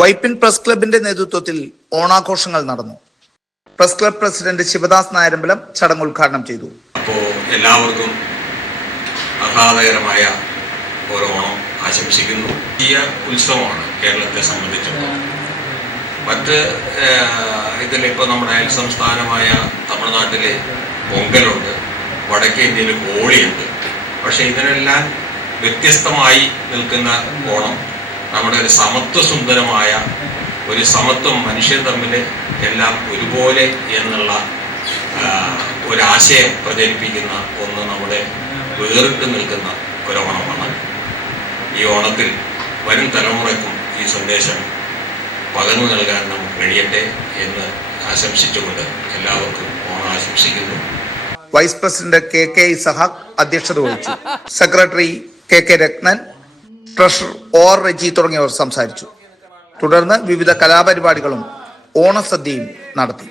Vypin press ക്ലബിന്റെ നേതൃത്വത്തിൽ ഓണാഘോഷങ്ങൾ നടന്നു. Press club president Sivadas Nayarambalam ചടങ്ങ് ഉദ്ഘാടനം ചെയ്തു. അപ്പോൾ എല്ലാവർക്കും ആഹ്ലാദകരമായ ഒരു ഓണം ആശംസിക്കുന്നു. വലിയ ഉത്സവമാണ് കേരളത്തെ സംബന്ധിച്ചിടത്തോളം. മറ്റ് ഇതിലിപ്പോൾ നമ്മുടെ അയൽ സംസ്ഥാനമായ തമിഴ്നാട്ടിലെ പൊങ്കലുണ്ട്, വടക്കേ ഇന്ത്യയിൽ ഹോളിയുണ്ട്. പക്ഷെ ഇതിനെല്ലാം വ്യത്യസ്തമായി നിൽക്കുന്ന ഓണം നമ്മുടെ ഒരു സമത്വസുന്ദരമായ ഒരു സമത്വം, മനുഷ്യർ തമ്മിൽ എല്ലാം ഒരുപോലെ എന്നുള്ള ഒരാശയം പ്രചരിപ്പിക്കുന്ന ഒന്ന് നമ്മുടെ വേറിട്ട് നിൽക്കുന്ന ഒരു ഓണമാണ്. ഈ ഓണത്തിൽ വരും തലമുറയ്ക്കും ഈ സന്ദേശം പകർന്നു നൽകാൻ നമുക്ക് കഴിയട്ടെ എന്ന് ആശംസിച്ചുകൊണ്ട് എല്ലാവർക്കും ഓണം ആശംസിക്കുന്നു. വൈസ് പ്രസിഡന്റ് കെ ഇസഹാഖ് അധ്യക്ഷത വഹിച്ചു. Secretary K Rathnan, treasurer Reji തുടങ്ങിയവർ സംസാരിച്ചു. തുടർന്ന് വിവിധ കലാപരിപാടികളും ഓണസദ്യയും നടത്തി.